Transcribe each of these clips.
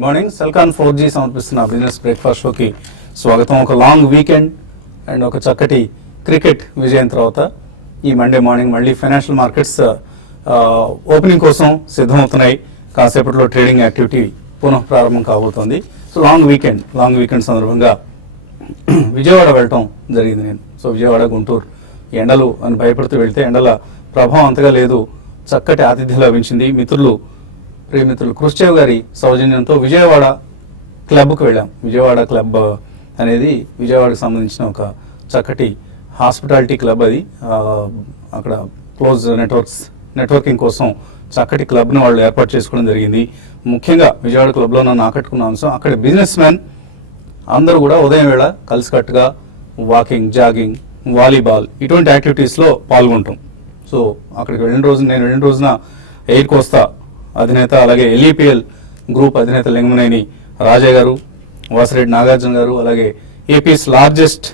Good morning. Celkon 4G సమర్పిస్తున్న business breakfast షోకి స్వాగతం. ఒక లాంగ్ వీకెండ్ అండ్ ఒక చక్కటి క్రికెట్ విజయం తర్వాత ఈ మండే మార్నింగ్ మళ్ళీ ఫైనాన్షియల్ మార్కెట్స్ ఓపెనింగ్ కోసం సిద్ధమవుతున్నాయి. కాసేపట్లో ట్రేడింగ్ యాక్టివిటీ పునః ప్రారంభం కాబోతోంది. సో లాంగ్ వీకెండ్ సందర్భంగా విజయవాడ వెళ్ళటం జరిగింది నేను. సో విజయవాడ, గుంటూరు ఎండలు అని భయపడుతూ వెళ్తే ఎండల ప్రభావం అంతగా లేదు. చక్కటి ఆతిథ్యం లభించింది. ప్రియమిత్రులు కృష్ణదేవ్ గారి సౌజన్యంతో విజయవాడ క్లబ్కు వెళ్ళాం. విజయవాడ క్లబ్ అనేది విజయవాడకు సంబంధించిన ఒక చక్కటి హాస్పిటాలిటీ క్లబ్. అది అక్కడ క్లోజ్ నెట్వర్కింగ్ కోసం చక్కటి క్లబ్ను వాళ్ళు ఏర్పాటు చేసుకోవడం జరిగింది. ముఖ్యంగా విజయవాడ క్లబ్లో నన్ను ఆకట్టుకున్న అంశం అక్కడ బిజినెస్ మ్యాన్ అందరూ కూడా ఉదయం వేళ కలిసికట్టుగా వాకింగ్, జాగింగ్, వాలీబాల్ ఇటువంటి యాక్టివిటీస్లో పాల్గొంటాం. సో అక్కడికి నేను వెళ్ళిన రోజున ఎయిర్ కోస్తా అధినేత, అలాగే ఎల్ఈపిఎల్ గ్రూప్ అధినేత లింగమనేని రాజయ్య గారు, వాసిరెడ్డి నాగార్జున గారు, అలాగే APIs largest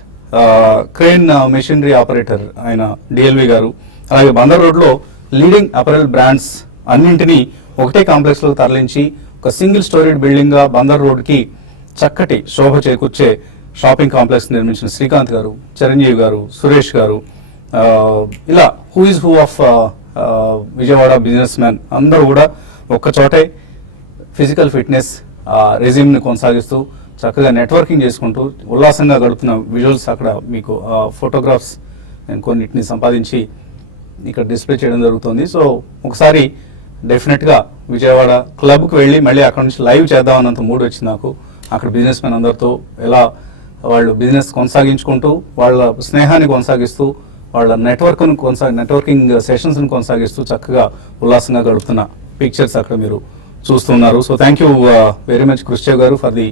crane machinery operator ఆయన డిఎల్వి గారు, అలాగే బందర్ రోడ్లో లీడింగ్ అపరెల్ బ్రాండ్స్ అన్నింటినీ ఒకటే కాంప్లెక్స్లో తరలించి ఒక సింగిల్ స్టోరీడ్ బిల్డింగ్గా బందర్ రోడ్కి చక్కటి శోభ చేకూర్చే షాపింగ్ కాంప్లెక్స్ నిర్మించిన శ్రీకాంత్ గారు, చిరంజీవి గారు, సురేష్ గారు, ఇలా who is who of Vijayawada business man అందరూ కూడా ఒక్క చోటే ఫిజికల్ ఫిట్నెస్ రెజ్యూమ్ని కొనసాగిస్తూ చక్కగా నెట్వర్కింగ్ చేసుకుంటూ ఉల్లాసంగా గడుపుతున్న విజువల్స్ అక్కడ మీకు ఫోటోగ్రాఫ్స్ నేను కొన్నిటిని సంపాదించి ఇక్కడ డిస్ప్లే చేయడం జరుగుతుంది. సో ఒకసారి డెఫినెట్గా విజయవాడ క్లబ్కి వెళ్ళి మళ్ళీ అక్కడ నుంచి లైవ్ చేద్దామన్నంత మూడ్ వచ్చింది నాకు. అక్కడ బిజినెస్ మ్యాన్ అందరితో ఎలా వాళ్ళు బిజినెస్ కొనసాగించుకుంటూ వాళ్ళ స్నేహాన్ని కొనసాగిస్తూ వాళ్ళ నెట్వర్కింగ్ సెషన్స్ని కొనసాగిస్తూ చక్కగా ఉల్లాసంగా గడుపుతున్న పిక్చర్స్ అక్కడ మీరు చూస్తున్నారు. So thank you very much Krishnadev గారు ఫర్ ది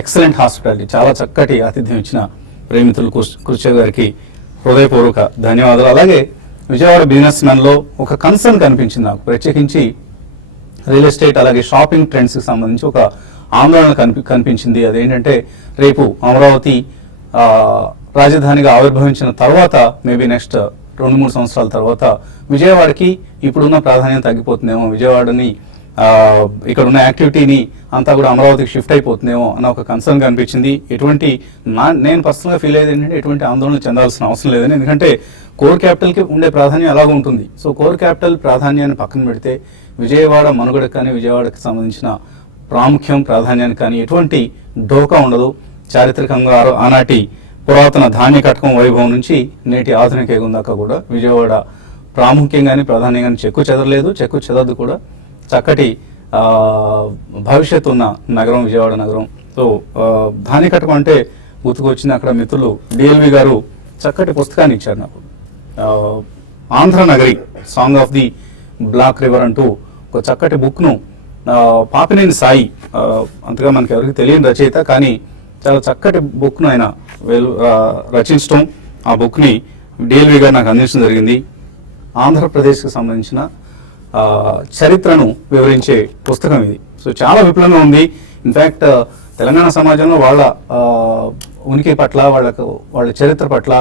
ఎక్సలెంట్ హాస్పిటాలిటీ. చాలా చక్కటి ఆతిథ్యం ఇచ్చిన ప్రేమితులు కృష్ణదేవ్ గారికి హృదయపూర్వక ధన్యవాదాలు. అలాగే విజయవాడ బిజినెస్ మ్యాన్లో ఒక కన్సర్న్ కనిపించింది నాకు, ప్రత్యేకించి రియల్ ఎస్టేట్ అలాగే షాపింగ్ ట్రెండ్స్కి సంబంధించి ఒక ఆందోళన కనిపించింది. అదేంటంటే రేపు అమరావతి రాజధానిగా ఆవిర్భవించిన తర్వాత మేబీ నెక్స్ట్ 2-3 సంవత్సరాల తర్వాత విజయవాడకి ఇప్పుడున్న ప్రాధాన్యం తగ్గిపోతుందేమో, విజయవాడని ఇక్కడ ఉన్న యాక్టివిటీని అంతా కూడా అమరావతికి షిఫ్ట్ అయిపోతుందేమో అన్న ఒక కన్సర్న్ కనిపించింది. నేను పర్సనల్గా ఫీల్ అయ్యేది ఏంటంటే ఎటువంటి ఆందోళన చెందాల్సిన అవసరం లేదని, ఎందుకంటే కోర్ క్యాపిటల్కి ఉండే ప్రాధాన్యం అలాగ ఉంటుంది. సో కోర్ క్యాపిటల్ ప్రాధాన్యాన్ని పక్కన పెడితే విజయవాడ మనుగడకు కానీ విజయవాడకి సంబంధించిన ప్రాధాన్యానికి కానీ ఎటువంటి డోకా ఉండదు. చారిత్రకంగా ఆనాటి పురాతన ధాన్య కటకం వైభవం నుంచి నేటి ఆధునిక యుగం దాకా కూడా విజయవాడ ప్రాముఖ్యంగానే ప్రాధాన్యంగానే చెక్కు చెదరదు కూడా. చక్కటి భవిష్యత్తు ఉన్న నగరం విజయవాడ నగరం. సో ధాన్య కటకం అంటే గుర్తుకొచ్చింది. అక్కడ మిత్రులు డిఎల్వి గారు చక్కటి పుస్తకాన్ని ఇచ్చారు నాకు, Andhra Nagari song of the black river అంటూ ఒక చక్కటి బుక్ను పాపినేని సాయి, అంతగా మనకి ఎవరికి తెలియని రచయిత, కానీ చాలా చక్కటి బుక్ను ఆయన రచించడం, ఆ బుక్ని డిఎల్వి గారు నాకు అందించడం జరిగింది. ఆంధ్రప్రదేశ్కి సంబంధించిన చరిత్రను వివరించే పుస్తకం ఇది. సో చాలా విపులంగా ఉంది. ఇన్ఫ్యాక్ట్ తెలంగాణ సమాజంలో వాళ్ళ ఉనికి పట్ల, వాళ్ళ చరిత్ర పట్ల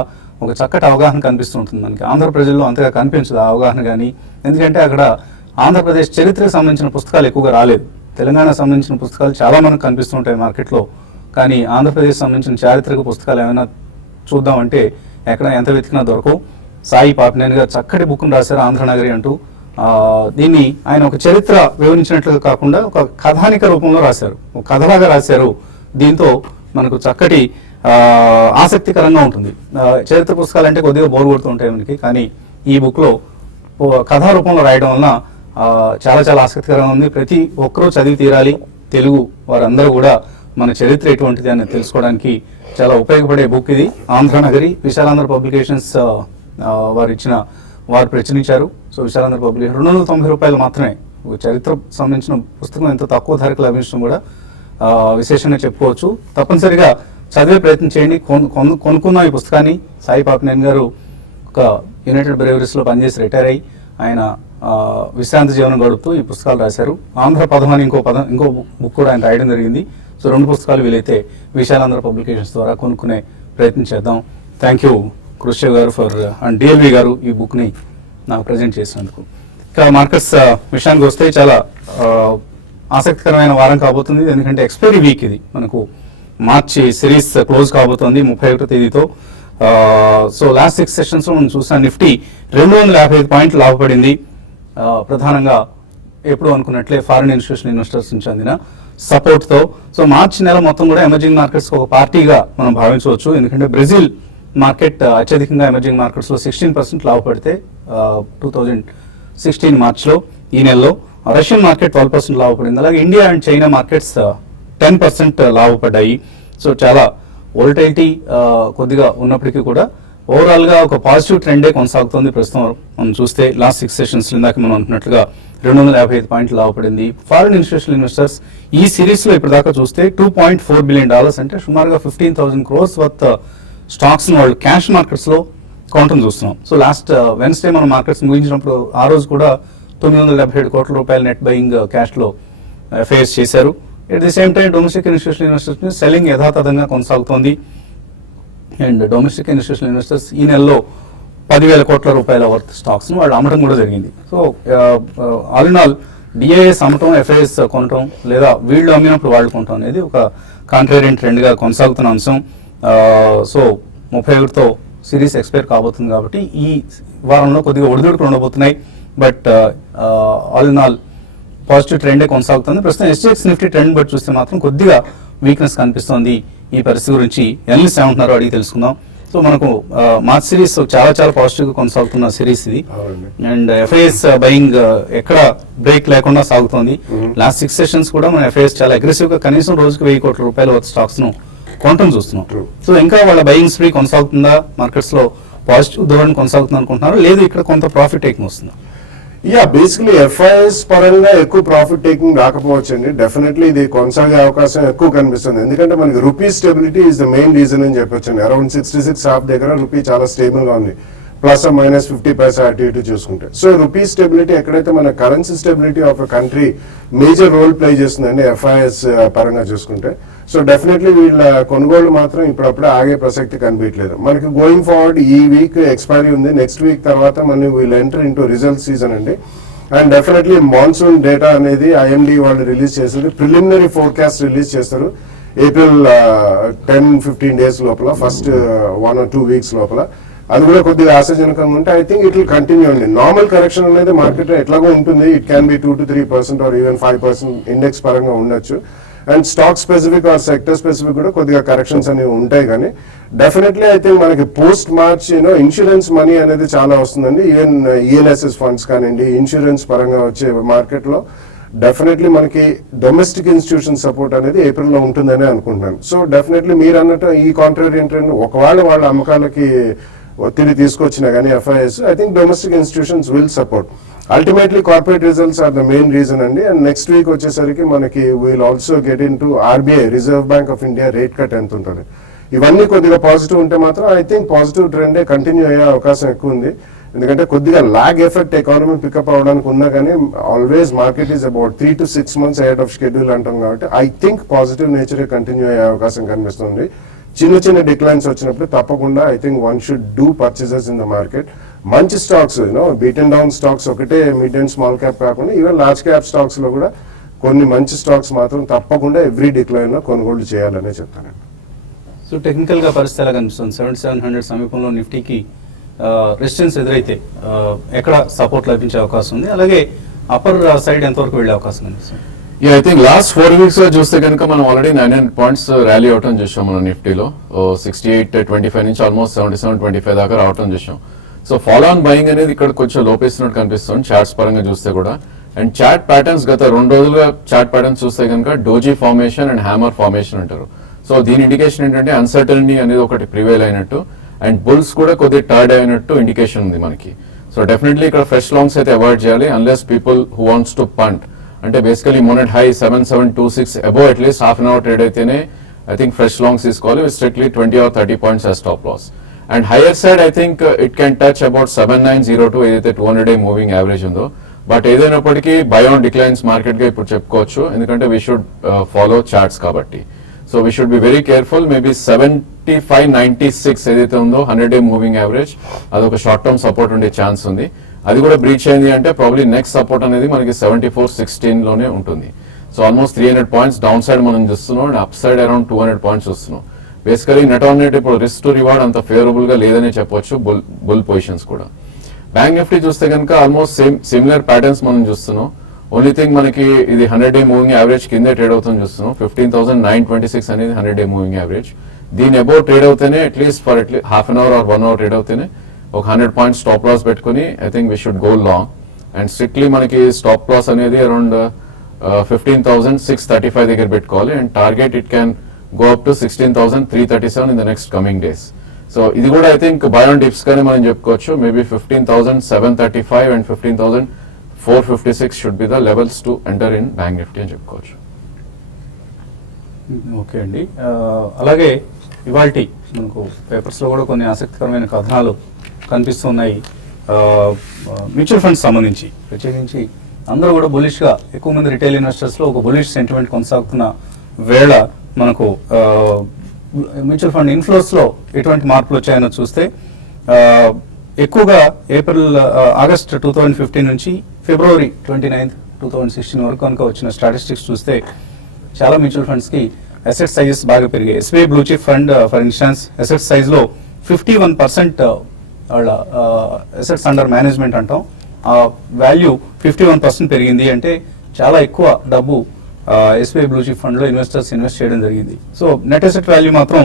ఒక చక్కటి అవగాహన కనిపిస్తుంటుంది మనకి. ఆంధ్ర ప్రజల్లో అంతగా కనిపించదు ఆ అవగాహన కానీ, ఎందుకంటే అక్కడ ఆంధ్రప్రదేశ్ చరిత్రకు సంబంధించిన పుస్తకాలు ఎక్కువగా రాలేదు. తెలంగాణకు సంబంధించిన పుస్తకాలు చాలా మనకు కనిపిస్తుంటాయి మార్కెట్లో, కానీ ఆంధ్రప్రదేశ్ సంబంధించిన చారిత్రక పుస్తకాలు ఏమైనా చూద్దామంటే ఎక్కడ ఎంత వెతికినా దొరకవు. సాయి పాపినేని గారు చక్కటి బుక్ను రాశారు, ఆంధ్రనగరి అంటూ. దీన్ని ఆయన ఒక చరిత్ర వివరించినట్లుగా కాకుండా ఒక కథానిక రూపంలో రాశారు, ఒక కథలాగా రాశారు. దీంతో మనకు చక్కటి ఆసక్తికరంగా ఉంటుంది. చరిత్ర పుస్తకాలు అంటే కొద్దిగా బోర్ కొడుతూ ఉంటాయి మనకి, కానీ ఈ బుక్లో కథా రూపంలో రాయడం వలన చాలా చాలా ఆసక్తికరంగా ఉంది. ప్రతి ఒక్కరూ చదివి తీరాలి. తెలుగు వారందరూ కూడా మన చరిత్ర ఎటువంటిది అని తెలుసుకోవడానికి చాలా ఉపయోగపడే బుక్ ఇది. ఆంధ్రనగరి విశాలాంధ్ర పబ్లికేషన్స్ వారు ప్రచురించారు. సో విశాలాంధ్ర పబ్లికేషన్ 290 రూపాయలు మాత్రమే. చరిత్ర సంబంధించిన పుస్తకం ఎంత తక్కువ ధరకు లభించడం కూడా విశేషంగా చెప్పుకోవచ్చు. తప్పనిసరిగా చదివే ప్రయత్నం చేయండి. కొనుక్కున్న ఈ పుస్తకాన్ని సాయి పాపినేని గారు ఒక యునైటెడ్ బ్రేవరీస్లో పనిచేసి రిటైర్ అయ్యి ఆయన విశ్రాంతి జీవనం గడుపుతూ ఈ పుస్తకాలు రాశారు. ఆంధ్ర పదం అని ఇంకో బుక్ కూడా ఆయన రాయడం జరిగింది. సో 2 పుస్తకాలు వీలైతే విశాలాంధ్ర పబ్లికేషన్స్ ద్వారా కొనుక్కునే ప్రయత్నం చేద్దాం. థ్యాంక్ యూ కృష్ణ గారు అండ్ డిఎల్వి గారు ఈ బుక్ని నాకు ప్రజెంట్ చేసినందుకు. ఇంకా మార్కెట్స్ విషయానికి వస్తే చాలా ఆసక్తికరమైన వారం కాబోతుంది, ఎందుకంటే ఎక్స్పైరీ వీక్ ఇది. మనకు మార్చి సిరీస్ క్లోజ్ కాబోతోంది 31వ తేదీతో. సో లాస్ట్ 6 సెషన్స్ లో మనం చూసాం నిఫ్టీ 255 పాయింట్లు లాభపడింది. ప్రధానంగా ఎప్పుడు అనుకున్నట్లే ఫారిన్ ఇన్స్టిట్యూషనల్ ఇన్వెస్టర్స్ నుంచి అందిన సపోర్ట్ తో. సో మార్చి నెల మొత్తం కూడా ఎమర్జింగ్ మార్కెట్స్ ఒక పార్టీగా మనం భావించవచ్చు, ఎందుకంటే బ్రెజిల్ మార్కెట్ అత్యధికంగా ఎమర్జింగ్ మార్కెట్స్ లో 16% లాభపడితే 2016 మార్చిలో ఈ నెలలో రష్యన్ మార్కెట్ 12% లాభపడింది. అలాగే ఇండియా అండ్ చైనా మార్కెట్స్ 10% లాభపడ్డాయి. సో చాలా వోల్టైలిటీ కొద్దిగా ఉన్నప్పటికీ కూడా ఓవరాల్ గా ఒక పాజిటివ్ ట్రెండే కొనసాగుతుంది. ప్రస్తుతం మనం చూస్తే లాస్ట్ 6 సెషన్స్ ఇందాక మనం అనుకున్నట్లుగా 255 పాయింట్లు లాభపడింది. ఫారిన్ ఇన్స్టిట్యూషనల్ ఇన్వెస్టర్స్ ఈ సిరీస్ లో ఇప్పటిదాకా చూస్తే $2.4 బిలియన్ అంటే సుమారుగా 15,000 crores వర్త్ స్టాక్స్ వాళ్ళు క్యాష్ మార్కెట్స్ లో కొనటం చూస్తున్నాం. సో లాస్ట్ వెన్స్డే మనం మార్కెట్స్ ముగించినప్పుడు ఆ రోజు కూడా 977 కోట్ల రూపాయల నెట్ బయింగ్ క్యాష్ లో ఫేస్ చేశారు. At the same time domestic institutional investors selling యథాతథంగా కొనసాగుతోంది. అండ్ డొమెస్టిక్ ఇన్స్టిట్యూషనల్ ఇన్వెస్టర్స్ ఈ నెలలో 10,000 కోట్ల రూపాయల వర్త్ స్టాక్స్ ను వాళ్ళు అమ్మటం కూడా జరిగింది. So all in all DIIs అమ్మటం, ఎఫ్ఐఎస్ కొనటం లేదా వీళ్ళు అమ్మినప్పుడు వాళ్ళు కొనటం అనేది ఒక కాంట్రేరియన్ ట్రెండ్ గా కొనసాగుతున్న అంశం. సో 31తో సిరీస్ ఎక్స్పైర్ కాబోతుంది కాబట్టి ఈ వారంలో కొద్దిగా ఒడిదుడుకులు ఉండబోతున్నాయి. But all in all positive ట్రెండే కొనసాగుతుంది. ప్రస్తుతం ఎస్జిఎక్స్ నిఫ్టీ ట్రెండ్ బట్టి చూస్తే మాత్రం కొద్దిగా వీక్నెస్ కనిపిస్తోంది. ఈ పరిస్థితి గురించి ఎనలిస్ట్ ఏమంటున్నారో అడిగి తెలుసుకుందాం. సో మనకు మార్చ్ సిరీస్ చాలా చాలా పాజిటివ్ గా కొనసాగుతున్న సిరీస్ ఇది. అండ్ ఎఫ్ఐఎస్ బయింగ్ ఎక్కడ బ్రేక్ లేకుండా సాగుతోంది. లాస్ట్ 6 సెషన్స్ కూడా మన ఎఫ్ఐఎస్ చాలా అగ్రెసివ్ గా కనీసం రోజుకి 1000 కోట్ల రూపాయల వర్త్ స్టాక్స్ ను కొనటం చూస్తున్నాం. సో ఇంకా వాళ్ళ బయింగ్ స్ప్రీ కొనసాగుతుందా, మార్కెట్స్ లో పాజిటివ్ ధోరణి కొనసాగుతుంది అనుకుంటున్నారు, లేదు ఇక్కడ కొంత ప్రాఫిట్ టేకింగ్ వస్తుందా? బేసికలీ ఎఫ్ఐఎస్ పరంగా ఎక్కువ ప్రాఫిట్ టేకింగ్ రాకపోవచ్చండి. డెఫినెట్లీ ఇది కొనసాగే అవకాశం ఎక్కువ కనిపిస్తుంది. ఎందుకంటే మనకి rupee stability is the main reason అని చెప్పొచ్చండి. అరౌండ్ 66.5 దగ్గర రూపీ చాలా స్టేబుల్ గా ఉంది, ±50 అటు ఇటు చూసుకుంటే. సో రూపీ స్టెబిలిటీ ఎక్కడైతే మన currency stability of a country major role play చేస్తుందండి ఎఫ్ఐఎస్ పరంగా చూసుకుంటే. సో డెఫినెట్లీ వీళ్ళ కొనుగోలు మాత్రం ఇప్పుడప్పుడే ఆగే ప్రసక్తి కనిపించలేదు. మనకి గోయింగ్ ఫార్వర్డ్ ఈ వీక్ ఎక్స్పైరీ ఉంది, నెక్స్ట్ వీక్ తర్వాత మనం వీళ్ళు ఎంటర్ ఇంటూ రిజల్ట్ సీజన్ అండి. అండ్ డెఫినెట్లీ మాన్సూన్ డేటా అనేది ఐఎండి వాళ్ళు రిలీజ్ చేశారు, ప్రిలిమినరీ ఫోర్కాస్ట్ రిలీజ్ చేస్తారు ఏప్రిల్ 10-15 days లోపల, ఫస్ట్ 1 or 2 weeks లోపల. అది కూడా కొద్దిగా ఆశాజనకంగా ఉంటే I think it will continue అండి. నార్మల్ కరెక్షన్ అనేది మార్కెట్ ఎట్లాగో ఉంటుంది, it can be 2-3% or even 5% index పరంగా ఉండొచ్చు. And stock specific or sector specific కూడా కొద్దిగా కరెక్షన్స్ అనేవి ఉంటాయి. కానీ డెఫినెట్లీ ఐ థింక్ మనకి పోస్ట్ మార్చ్ ఇన్సూరెన్స్ మనీ అనేది చాలా వస్తుందండి. ఈవెన్ ఈఎల్ఎస్ఎస్ ఫండ్స్ కానివ్వండి, ఇన్సూరెన్స్ పరంగా వచ్చే మార్కెట్ లో డెఫినెట్లీ మనకి డొమెస్టిక్ ఇన్స్టిట్యూషన్ సపోర్ట్ అనేది ఏప్రిల్ లో ఉంటుందని అనుకుంటున్నాను. సో డెఫినెట్లీ మీరు అన్నట్టు ఈ కాంట్రారియన్ ట్రెండ్ ఒకవేళ వాళ్ళ అమ్మకాలకి ఒత్తిడి తీసుకొచ్చినా కానీ FIs, I think domestic institutions will support. Ultimately corporate results are the main reason అండి. అండ్ నెక్స్ట్ వీక్ వచ్చేసరికి మనకి will also get into RBI, reserve bank of India rate cut ఎంత ఉంటుంది. ఇవన్నీ కొద్దిగా పాజిటివ్ ఉంటే మాత్రం ఐ థింక్ పాజిటివ్ ట్రెండే కంటిన్యూ అయ్యే అవకాశం ఎక్కువ ఉంది. ఎందుకంటే కొద్దిగా లాగ్ ఎఫెక్ట్ ఎకానమీ పికప్ అవడానికి ఉన్నా కానీ always market is about 3 to 6 months ahead of schedule అంటాం కాబట్టి ఐ థింక్ పాజిటివ్ నేచరే కంటిన్యూ అయ్యే అవకాశం కనిపిస్తుంది. చిన్న చిన్న డిక్లైన్స్ వచ్చినప్పుడు తప్పకుండా I think one should do purchases in the market. మంచి స్టాక్స్ బీటెన్ డౌన్ స్టాక్స్ ఒకటే మిడ్ అండ్ స్మాల్ క్యాప్ కాకుండా ఈవెన్ లార్జ్ క్యాప్ స్టాక్స్ లో కూడా కొన్ని మంచి స్టాక్స్ మాత్రం తప్పకుండా ఎవ్రీ డిక్లైన్ లో కొనుగోలు చేయాలనే చెప్తానండి. సో టెక్నికల్ గా పరిస్థితి ఎలా కనిపిస్తుంది? 7700 సమీపంలో నిఫ్టీకి రెసిస్టెన్స్ ఎదురైతే ఎక్కడ సపోర్ట్ లభించే అవకాశం ఉంది, అలాగే అప్పర్ సైడ్ ఎంతవరకు వెళ్ళే అవకాశం కనిపిస్తుంది? ఐ థింక్ లాస్ట్ 4 weeks లో చూస్తే కనుక మనం ఆల్రెడీ 900 points ర్యాలీ అవటం చూసాం మనం నిఫ్టీలో. 68.25 నుంచి ఆల్మోస్ట్ 77.25 దాకా రావటం చూసాం. సో ఫాలో ఆన్ బయింగ్ అనేది ఇక్కడ కొంచెం లోపిస్తున్నట్టు కనిపిస్తుంది చార్ట్స్ పరంగా చూస్తే కూడా. అండ్ చార్ట్ ప్యాటర్న్స్ గత 2 రోజులుగా చార్ట్ ప్యాటర్న్స్ చూస్తే కనుక doji formation and hammer formation అంటారు. సో దీని ఇండికేషన్ ఏంటంటే అన్సర్టనిటీ అనేది ఒకటి ప్రివేల్ అయినట్టు అండ్ బుల్స్ కూడా కొద్దిగా టర్డ్ అయినట్టు ఇండికేషన్ ఉంది మనకి. సో డెఫినెట్లీ ఇక్కడ ఫ్రెష్ లాంగ్స్ అయితే అవాయిడ్ చేయాలి unless people who wants to punt. అంటే బేసికలీ మొన్నటి high 7726 above at least half an hour trade అయితేనే ఐ థింక్ ఫ్రెష్ లాంగ్స్ తీసుకోవాలి with strictly 20 or 30 points as stop loss. And higher side I think it can touch about 7902 ఏదైతే 200-day moving average ఉందో. But ఏదైనప్పటికీ by on declines market గా ఇప్పుడు చెప్పుకోవచ్చు, ఎందుకంటే we should follow charts కాబట్టి. So we should be very careful. Maybe 7596 ఏదైతే ఉందో 100-day మూవింగ్ యావరేజ్ అదొక షార్ట్ టర్మ్ సపోర్ట్ ఉండే ఛాన్స్ ఉంది. అది కూడా బ్రీచ్ అయింది అంటే ప్రాబ్లీ నెక్స్ట్ సపోర్ట్ అనేది మనకి 7416 లోనే ఉంటుంది. So almost 300 points down side మనం చూస్తున్నాం and up side around 200 points వస్తున్నాం. బేసికలీ నెట్ ఆన్ నెట్ ఇప్పుడు రిస్క్ టు రివార్డ్ అంత ఫేవరబుల్ గా లేదనే చెప్పొచ్చు బుల్ పొజిషన్స్ కూడా. బ్యాంక్ నిఫ్టీ చూస్తే కనుక ఆల్మోస్ట్ సిమిలర్ ప్యాటర్న్స్ మనం చూస్తున్నాం. ఓన్లీ థింగ్ మనకి ఇది 100-day మూవింగ్ యావరేజ్ కిందే ట్రేడ్ అవుతుంది చూస్తున్నాం. 15,926 అనేది 100-day మూవింగ్ యావరేజ్. దీని అబౌవ్ ట్రేడ్ అవుతేనే at least for half an hour or 1 hour trade అవుతేనే ఒక 100 పాయింట్స్ స్టాప్ లాస్ పెట్టుకుని I think we should go long. And strictly మనకి స్టాప్ లాస్ అనేది అరౌండ్ 15,635 దగ్గర పెట్టుకోవాలి. And target it can go up to 16,337 in the next coming days. So ఇది కూడా I think buy on dips గానే మనం చెప్పుకోవచ్చు. Maybe 15,735 and 15,456 should be the levels to enter in bank Nifty అని చెప్పుకోవచ్చు. ఓకే అండి. అలాగే ఇవాల్టి మనకు పేపర్స్లో కూడా కొన్ని ఆసక్తికరమైన కథనాలు కనిపిస్తున్నాయి. మ్యూచువల్ ఫండ్స్ సంబంధించి ప్రత్యేకించి అందరూ కూడా బులిష్గా, ఎక్కువ మంది రిటైల్ ఇన్వెస్టర్స్లో ఒక బులిష్ సెంటిమెంట్ కొనసాగుతున్న వేళ మనకు మ్యూచువల్ ఫండ్ ఇన్ఫ్లోస్లో ఎటువంటి మార్పులు వచ్చాయని చూస్తే ఎక్కువగా ఆగస్ట్ 2015 నుంచి ఫిబ్రవరి 29, 2016 వరకు కనుక వచ్చిన స్టాటిస్టిక్స్ చూస్తే చాలా మ్యూచువల్ ఫండ్స్కి అసెట్ సైజెస్ బాగా పెరిగాయి. SBI blue chip fund for instance asset సైజ్లో 51% వాళ్ళ అసెట్స్ అండర్ మేనేజ్మెంట్ అంటాం, ఆ వాల్యూ 51% పెరిగింది. అంటే చాలా ఎక్కువ డబ్బు ఎస్బీఐ బ్లూ చిప్ ఫండ్లో ఇన్వెస్టర్స్ ఇన్వెస్ట్ చేయడం జరిగింది. సో నెట్ అసెట్ వాల్యూ మాత్రం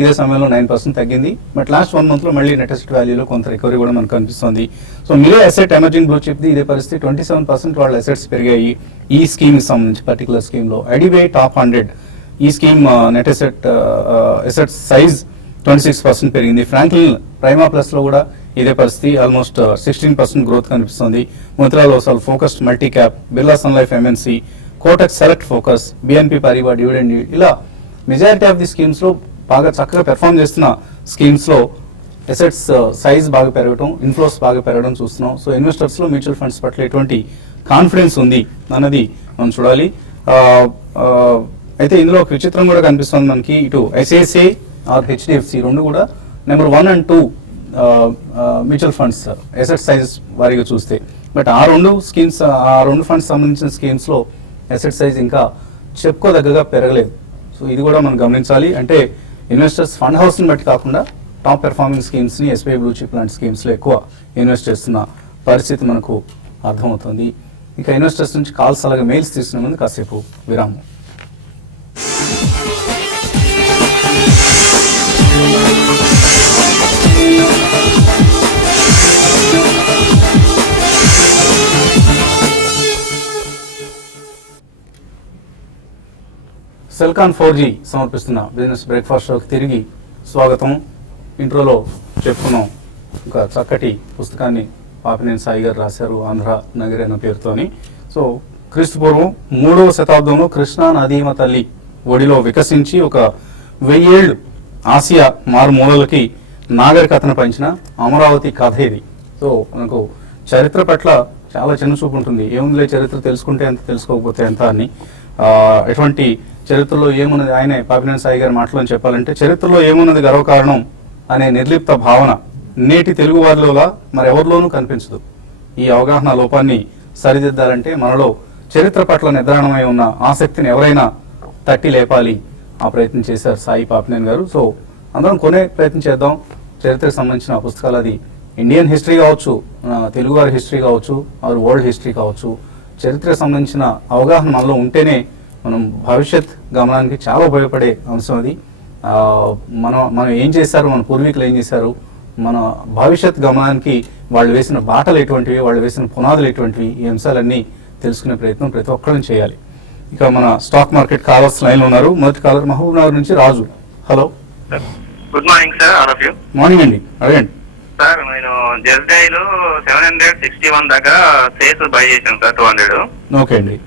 ఇదే సమయంలో 9% తగ్గింది. బట్ లాస్ట్ 1 monthలో మళ్ళీ నెట్ అసెట్ వాల్యూలో కొంత రికవరీ కూడా మనకు కనిపిస్తుంది. So Mirae asset emerging blue చిప్ది ఇదే పరిస్థితి. 27% వాళ్ళ అసెట్స్ పెరిగాయి ఈ స్కీమ్కి సంబంధించి పర్టికులర్ స్కీమ్లో. ఐడిబిఐ టాప్ 100 ఈ స్కీమ్ నెట్ అసెట్ సైజ్ 26% పెరిగింది. ఫ్రాంక్లిన్ ప్రైమా ప్లస్లో కూడా ఇదే పరిస్థితి, ఆల్మోస్ట్ 16% గ్రోత్ కనిపిస్తుంది. Motilal Oswal focused multi cap, Birla sun life MNC, Kotak select focus, BNP Paribas dividend, ఇలా మెజారిటీ ఆఫ్ ది స్కీమ్స్లో బాగా చక్కగా పెర్ఫామ్ చేస్తున్న స్కీమ్స్లో అసెట్స్ సైజ్ బాగా పెరగడం, ఇన్ఫ్లోస్ బాగా పెరగడం చూస్తున్నాం. సో ఇన్వెస్టర్స్లో మ్యూచువల్ ఫండ్స్ పట్ల ఎటువంటి కాన్ఫిడెన్స్ ఉంది అన్నది మనం చూడాలి. అయితే ఇందులో ఒక విచిత్రం కూడా కనిపిస్తుంది మనకి. ఇటు ఐసిఐసిఐ ఆర్ హెచ్డిఎఫ్సి రెండు కూడా number 1 and 2 mutual funds asset sizes వారీగా చూస్తే. బట్ ఆ రెండు ఫండ్స్ సంబంధించిన స్కీమ్స్లో అసెట్ సైజ్ ఇంకా చెప్పుకోదగ్గగా పెరగలేదు. సో ఇది కూడా మనం గమనించాలి. అంటే ఇన్వెస్టర్స్ ఫండ్ హౌస్ని బట్టి కాకుండా టాప్ పెర్ఫార్మింగ్ స్కీమ్స్ని ఎస్బీఐ బ్లూ చిప్ లాంటి స్కీమ్స్లో ఎక్కువ ఇన్వెస్ట్ చేస్తున్న పరిస్థితి మనకు అర్థమవుతుంది. ఇక ఇన్వెస్టర్స్ నుంచి కాల్స్ అలాగే మెయిల్స్ తీసుకునే ముందు కాసేపు విరామం. సెల్కాన్ 4G సమర్పిస్తున్న బిజినెస్ బ్రేక్ఫాస్ట్ షోకి తిరిగి స్వాగతం. ఇంట్రోలో చెప్పుకున్నాం ఒక చక్కటి పుస్తకాన్ని పాపినేని సాయి గారు రాశారు, ఆంధ్ర నగరి అన్న పేరుతోని. సో క్రీస్తుపూర్వం 3వ శతాబ్దంలో కృష్ణా నదీమ తల్లి ఒడిలో వికసించి ఒక 1000 ఏళ్ళు ఆసియా మారుమూలలకి నాగరికతను పంచిన అమరావతి కథ ఇది. సో మనకు చరిత్ర పట్ల చాలా చిన్న చూపు ఉంటుంది. ఏముందిలే చరిత్ర తెలుసుకుంటే ఎంత, తెలుసుకోకపోతే ఎంత అని. ఎటువంటి చరిత్రలో ఏమున్నది, ఆయనే పాపినేని సాయి గారి మాటలో చెప్పాలంటే చరిత్రలో ఏమున్నది గర్వకారణం అనే నిర్లిప్త భావన నేటి తెలుగు వారిలోలా మరెవరిలోనూ కనిపించదు. ఈ అవగాహన లోపాన్ని సరిదిద్దాలంటే మనలో చరిత్ర పట్ల నిద్రాణమై ఉన్న ఆసక్తిని ఎవరైనా తట్టి లేపాలి. ఆ ప్రయత్నం చేశారు సాయి పాపినేని గారు. సో అందరం కొనే ప్రయత్నం చేద్దాం. చరిత్రకు సంబంధించిన పుస్తకాలు, అది ఇండియన్ హిస్టరీ కావచ్చు, తెలుగువారి హిస్టరీ కావచ్చు, ఆర్ వరల్డ్ హిస్టరీ కావచ్చు, చరిత్రకు సంబంధించిన అవగాహన మనలో ఉంటేనే మనం భవిష్యత్ గమనానికి చాలా ఉపయోగపడే అంశం అది. మనం ఏం చేశారు, మన పూర్వీకులు ఏం చేశారు, మన భవిష్యత్ గమనానికి వాళ్ళు వేసిన బాటలు ఎటువంటివి, వాళ్ళు వేసిన పునాదులు ఎటువంటివి, ఈ అంశాలన్నీ తెలుసుకునే ప్రయత్నం ప్రతి ఒక్కరిని చేయాలి. ఇక మన స్టాక్ మార్కెట్ కాలర్స్ లైన్లో ఉన్నారు. మొదటి కాలర్ మహబూబ్ నగర్ నుంచి Raju. Hello, good morning sir, all of you. Morning అండి, అడగండి సార్. నేను జెస్డైలో 761 దాకా షేర్స్ బై చేశాను సార్, 200. ఓకే అండి.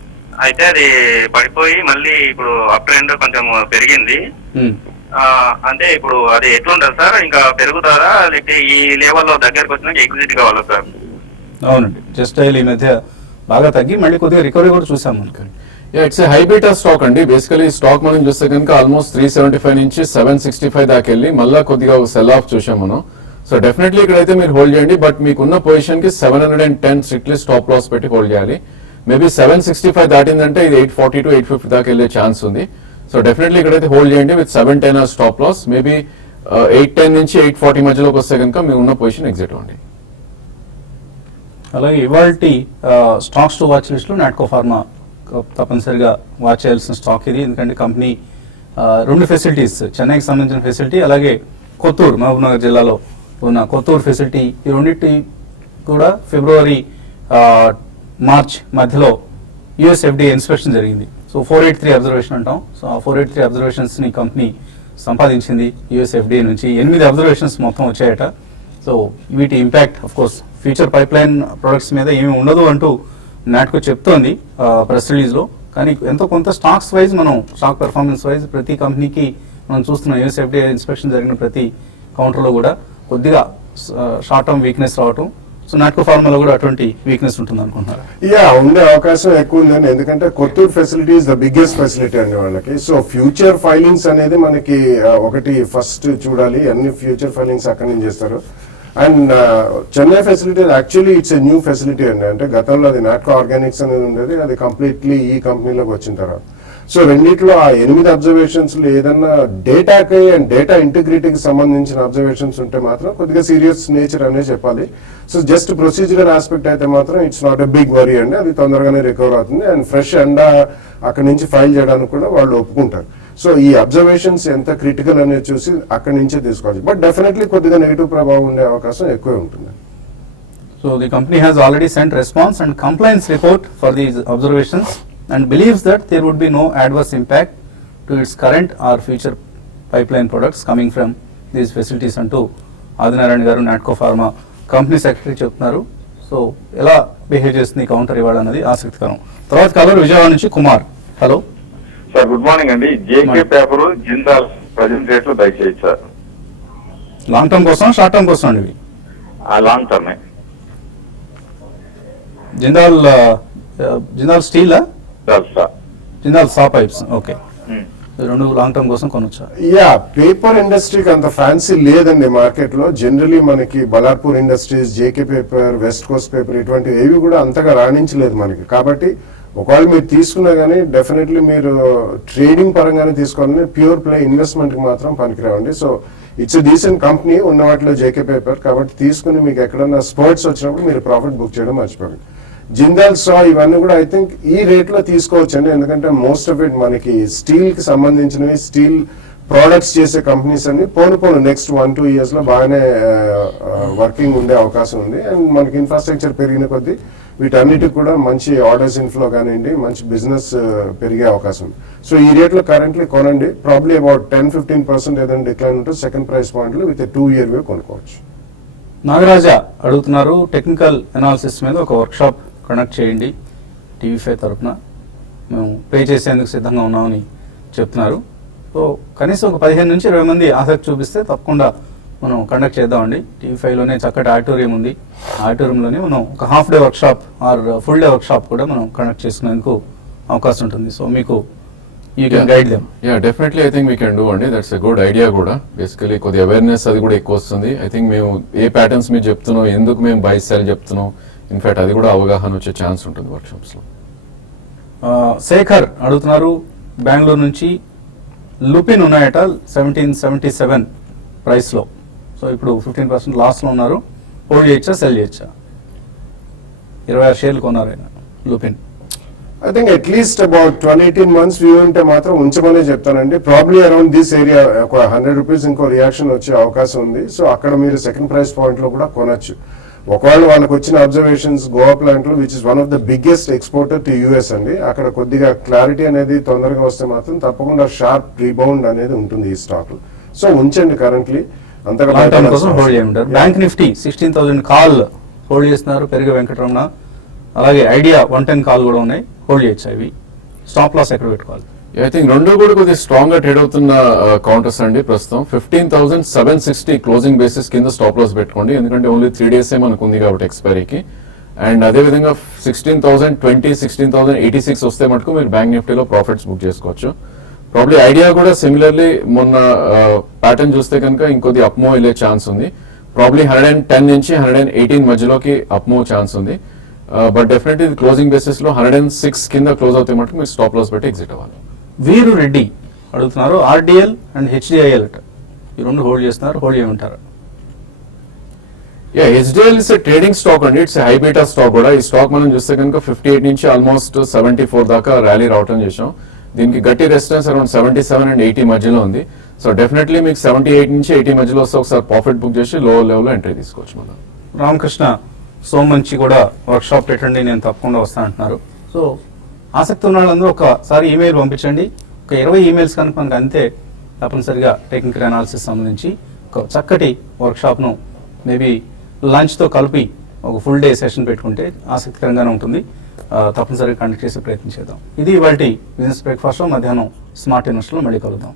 అయితే అది పడిపోయి మళ్ళీ ఇప్పుడు అప్ ట్రెండ్ కొంచెం పెరిగింది. అంటే ఇప్పుడు అది ఎట్లుంటుంది సార్, ఇంకా పెరుగుతారా లేకపోతే ఈ లెవెల్లో దగ్గరకు వచ్చినాక ఎగ్జిట్ కావాలా సార్? అవునండి, జస్ట్ ఈ మధ్య బాగా తగ్గి మళ్ళీ కొద్దిగా రికవరీ కూడా చూసాం మనకి. ఇట్స్ హై బీటా స్టాక్ అండి. బేసికలీ స్టాక్ మనం చూస్తే కనుక ఆల్మోస్ట్ 375 నుంచి 765 దాకా వెళ్ళి మళ్ళీ కొద్దిగా సెల్ ఆఫ్ చూసాం మనం. సో డెఫినెట్లీ ఇక్కడైతే మీరు హోల్డ్ చేయండి. బట్ మీకున్న పొజిషన్ కి 710 స్ట్రిక్ట్లీ స్టాప్ లాస్ పెట్టి హోల్డ్ చేయాలి. మేబీ 765 దాటిందంటే ఇది 840 to 850 దాకా వెళ్ళే ఛాన్స్ ఉంది. సో డెఫినెట్లీ ఇక్కడైతే హోల్డ్ చేయండి విత్ 710 స్టాప్ లాస్. మేబీ 810 నుంచి 840 మధ్యలోకి వస్తే కనుక మీ ఉన్న పొజిషన్ ఎగ్జిట్ అవ్వండి. అలాగే ఇవాళ స్టాక్స్ టు వాచ్ లిస్ట్లో నాట్కో ఫార్మా తప్పనిసరిగా వాచ్ చేయాల్సిన స్టాక్ ఇది. ఎందుకంటే కంపెనీ రెండు ఫెసిలిటీస్, చెన్నైకి సంబంధించిన ఫెసిలిటీ, అలాగే కొత్తూరు మహబూబ్నగర్ జిల్లాలో ఉన్న కొత్తూరు ఫెసిలిటీ, ఈ రెండింటి కూడా ఫిబ్రవరి మార్చ్ మధ్యలో యుఎస్ఎఫ్డిఏ ఇన్స్పెక్షన్ జరిగింది. సో 483 అబ్జర్వేషన్ అంటాం. సో ఆ 483 అబ్జర్వేషన్స్ని కంపెనీ సంపాదించింది యుఎస్ఎఫ్డిఏ నుంచి. 8 అబ్జర్వేషన్స్ మొత్తం వచ్చాయట. సో వీటి impact of course future pipe line products మీద ఏమీ ఉండదు అంటూ నాట్కో చెప్తోంది ప్రెస్ రిలీజ్లో. కానీ ఎంతో కొంత స్టాక్స్ వైజ్ మనం స్టాక్ పెర్ఫార్మెన్స్ వైజ్ ప్రతి కంపెనీకి మనం చూస్తున్నాం యుఎస్ఎఫ్డిఏ ఇన్స్పెక్షన్ జరిగిన ప్రతి కౌంటర్లో కూడా కొద్దిగా షార్ట్ టర్మ్ వీక్నెస్ రావటం. సో నాట్కో ఫార్మాలో కూడా అటువంటి వీక్నెస్ ఉంటుంది అనుకుంటున్నారు. ఉండే అవకాశం ఎక్కువ ఉందండి. ఎందుకంటే Kothur facility is the biggest facility అండి వాళ్ళకి. సో ఫ్యూచర్ ఫైలింగ్స్ అనేది మనకి ఒకటి ఫస్ట్ చూడాలి, అన్ని ఫ్యూచర్ ఫైలింగ్స్ అక్కడి నుంచి చేస్తారు. And Chennai facility actually it's a new facility అండి. అంటే గతంలో అది నాట్కో ఆర్గానిక్స్ అనేది ఉండేది, అది కంప్లీట్లీ ఈ కంపెనీలోకి వచ్చిన తర్వాత. సో రెండిట్లో ఆ 8 అబ్జర్వేషన్స్ ఏదన్నా డేటాకి అండ్ డేటా ఇంటిగ్రిటీకి సంబంధించిన అబ్జర్వేషన్స్ ఉంటే మాత్రం కొద్దిగా సీరియస్ నేచర్ అనే చెప్పాలి. సో జస్ట్ ప్రొసీజరల్ ఆస్పెక్ట్ అయితే మాత్రం it's not a big worry అండి, అది తొందరగానే రికవర్ అవుతుంది. అండ్ ఫ్రెష్ ఎండా అక్కడి నుంచి ఫైల్ చేయడానికి కూడా వాళ్ళు ఒప్పుకుంటారు. సో ఈ అబ్జర్వేషన్స్ ఎంత క్రిటికల్ అనేది చూసి అక్కడి నుంచే తీసుకోవచ్చు. బట్ డెఫినెట్లీ కొద్దిగా నెగిటివ్ ప్రభావం ఉండే అవకాశం ఎక్కువే ఉంటుంది. So the company has already sent response and compliance report for these observations and believes that there would be no adverse impact to its current or future pipeline products coming from these facilities అంటూ ఆదినారాయణ గారు Natco pharma company secretary చెప్తున్నారు. So ఎలా behave చేస్తుంది counter ఇవాళ అన్నది ఆసక్తికరం. తర్వాత caller Vijayawada నుంచి Kumar. Hello sir, good morning అండి. JK paper Jindal present rate లో దయచేసి సార్. లాంగ్ టర్మ్ కోసం షార్ట్ టర్మ్ కోసం అండి ఇవి? Long term. జిందాల్ స్టీలా? Sir Jindal saw pipes. Okay, రెండు లాంగ్ టర్మ్ కోసం కొనొచ్చా? పేపర్ ఇండస్ట్రీకి అంత ఫ్యాన్సీ లేదండి మార్కెట్ లో. జనరలీ మనకి Ballarpur industries, JK paper, west coast paper ఇటువంటివి ఏవి కూడా అంతగా రాణించలేదు మనకి. కాబట్టి ఒకవేళ మీరు తీసుకున్నా కానీ డెఫినెట్లీ మీరు ట్రేడింగ్ పరంగానే తీసుకోవాలని, ప్యూర్ ప్లే ఇన్వెస్ట్మెంట్ కి మాత్రం పనికిరావండి. సో ఇట్స్ డీసెంట్ కంపెనీ ఉన్న వాటిలో జేకే పేపర్. కాబట్టి తీసుకుని మీకు ఎక్కడన్నా స్పోర్ట్స్ వచ్చినప్పుడు మీరు ప్రాఫిట్ బుక్ చేయడం మర్చిపోండి. జిందాల్ సా ఇవన్నీ కూడా ఐ థింక్ ఈ రేట్ లో తీసుకోవచ్చండి. ఎందుకంటే మోస్ట్ ఆఫ్ ఇట్ మనకి స్టీల్ కి సంబంధించినవి, స్టీల్ ప్రోడక్ట్స్ చేసే కంపెనీస్ అన్ని పోను నెక్స్ట్ 1-2 years లో బాగానే వర్కింగ్ ఉండే అవకాశం ఉంది. అండ్ మనకి ఇన్ఫ్రాస్ట్రక్చర్ పెరిగిన కొద్దీ వీటన్నిటికి కూడా మంచి ఆర్డర్స్ ఇన్ఫ్లో కానివ్వండి, మంచి బిజినెస్ పెరిగే అవకాశం ఉంది. సో ఈ రేట్లో కరెంట్లీ కొనండి. ప్రాబ్లీ అబౌట్ 10-15% ఏదైనా డిక్లైన్ ఉంటే సెకండ్ ప్రైస్ పాయింట్ లో విత్ 2 year వ్యూ కొనుక్కోవచ్చు. నాగరాజా అడుగుతున్నారు, టెక్నికల్ అనాలిసిస్ మీద ఒక వర్క్షాప్ కండక్ట్ చేయండి టీవీ5 తరఫున, మేము పే చేసేందుకు సిద్ధంగా ఉన్నామని చెప్తున్నారు. సో కనీసం ఒక 15 నుంచి 20 మంది ఆసక్తి చూపిస్తే తప్పకుండా మనం కండక్ట్ చేద్దామండి. టీవీ5లోనే చక్కటి ఆడిటోరియం ఉంది. ఆడిటోరియంలోనే మనం ఒక half day workshop or full day workshop కూడా మనం కండక్ట్ చేసుకునేందుకు అవకాశం ఉంటుంది. సో మీకు you can guide them. Definitely I think we can do అండి. దట్స్ ఎ గుడ్ ఐడియా కూడా. బేసికలీ కొద్ది అవేర్నెస్ అది కూడా ఎక్కువ వస్తుంది. ఐ థింక్ మేము ఏ ప్యాటర్న్స్ మీరు చెప్తున్నాం, ఎందుకు మేము బై సెల్ చెప్తున్నాం, ఇన్ఫాక్ట్ అది కూడా అవగాహన వచ్చే ఛాన్స్ ఉంటుంది వర్క్షాప్స్ లో. శేఖర్ అడుగుతున్నారు బెంగళూరు నుంచి, లుపిన్ ఉన్నాయట 1777 ప్రైస్ లో. సో ఇప్పుడు 15% లాస్ లో ఉన్నారు. హోల్డ్ చేయొచ్చా, సెల్ చేయొచ్చా? 26 షేర్లు కొన్నారు ఆయన Lupin. I think at least about 12-18 months view ఉంటే మాత్రం ఉంచమనే చెప్తానండి. ప్రాబ్లీ అరౌండ్ దిస్ ఏరియా ఒక 100 రూపీస్ ఇంకో రియాక్షన్ వచ్చే అవకాశం ఉంది. సో అక్కడ మీరు సెకండ్ ప్రైస్ పాయింట్ లో కూడా కొనొచ్చు. ఒకవేళ వాళ్ళకి వచ్చిన అబ్జర్వేషన్స్ గోవా ప్లాంట్ లో which is one of the biggest exporter to US అండి, అక్కడ కొద్దిగా క్లారిటీ అనేది తొందరగా వస్తే మాత్రం తప్పకుండా షార్ప్ రీబౌండ్ అనేది ఉంటుంది ఈ స్టాక్ లో. సో ఉంచండి కరెంట్లీ. అంతగా బ్యాంక్ నిఫ్టీ 16,000 కాల్ హోల్డ్ చేస్తున్నారు పెరుగు వెంకటరమణ. అలాగే ఐడియా 110 కాల్ కూడా ఉన్నాయి. హోల్డ్ చేయొచ్చు. ఇవి స్టాప్ లాస్ ఎక్కడ పెట్టుకోవాలి? ఐ థింక్ రెండు కూడా కొద్దిగా స్ట్రాంగ్ గా ట్రేడ్ అవుతున్న కౌంటర్స్ అండి. ప్రస్తుతం 15,760 క్లోజింగ్ బేసిస్ కింద స్టాప్ లాస్ పెట్టుకోండి. ఎందుకంటే ఓన్లీ 3 days మనకు ఉంది కాబట్టి ఎక్స్పైరీకి. అండ్ అదేవిధంగా 16,020, 16,086 వస్తే మటుకు మీరు బ్యాంక్ నిఫ్టీలో ప్రాఫిట్స్ బుక్ చేసుకోవచ్చు. ప్రాబ్లీ ఐడియా కూడా సిమిలర్లీ మొన్న ప్యాటర్న్ చూస్తే కనుక ఇంకొద్ది అప్మూవ్ వెళ్ళే ఛాన్స్ ఉంది. ప్రాబ్లీ 110 నుంచి 118 మధ్యలోకి అప్మూవ్ ఛాన్స్ ఉంది. బట్ డెఫినెట్లీ ఇది క్లోజింగ్ బేసిస్ లో 106 కింద క్లోజ్ అవుతాయి మటుకు మీరు స్టాప్ లాస్ పెట్టి ఎగ్జిట్ అవ్వాలి. వీరు రెడ్డి అడుగుతున్నారు ఆర్డిఎల్ అండ్ హెచ్డిఐఎల్ ఈ రెండు హోల్డ్ చేస్తున్నారు, హోల్డ్ చేయమంటారు. హెచ్డిఎల్ ఇస్ ట్రేడింగ్ స్టాక్ అండి, ఇట్స్ హై బీటా స్టాక్ కూడా. ఈ స్టాక్ మనం చూస్తే కనుక 58 నుంచి ఆల్మోస్ట్ 74 దాకా ర్యాలీ రావటం చేసాం. దీనికి గట్టి రెసిస్టెన్స్ అరౌండ్ 77 అండ్ 80 మధ్యలో ఉంది. సో డెఫినెట్లీ మీకు 78 నుంచి 80 మధ్యలో వస్తే ఒకసారి ప్రాఫిట్ బుక్ చేసి లో లెవెల్లో ఎంట్రీ తీసుకోవచ్చు మనం. రామకృష్ణ సోమంచి కూడా వర్క్షాప్ పెట్టండి, నేను తప్పకుండా వస్తాను అంటున్నారు. సో ఆసక్తి ఉన్న వాళ్ళందరూ ఒకసారి ఈమెయిల్ పంపించండి. ఒక 20 ఈమెయిల్స్ కనుక మనకు అంతే తప్పనిసరిగా టెక్నికల్ అనాలిసిస్ సంబంధించి ఒక చక్కటి వర్క్షాప్ను మేబీ లంచ్తో కలిపి ఒక ఫుల్ డే సెషన్ పెట్టుకుంటే ఆసక్తికరంగానే ఉంటుంది. తప్పనిసరిగా కండక్ట్ చేసే ప్రయత్నం చేద్దాం. ఇది ఇవాల్టి బిజినెస్ బ్రేక్ఫాస్ట్లో. మధ్యాహ్నం స్మార్ట్ ఇన్వెస్ట్లో మళ్ళీ కలుద్దాం.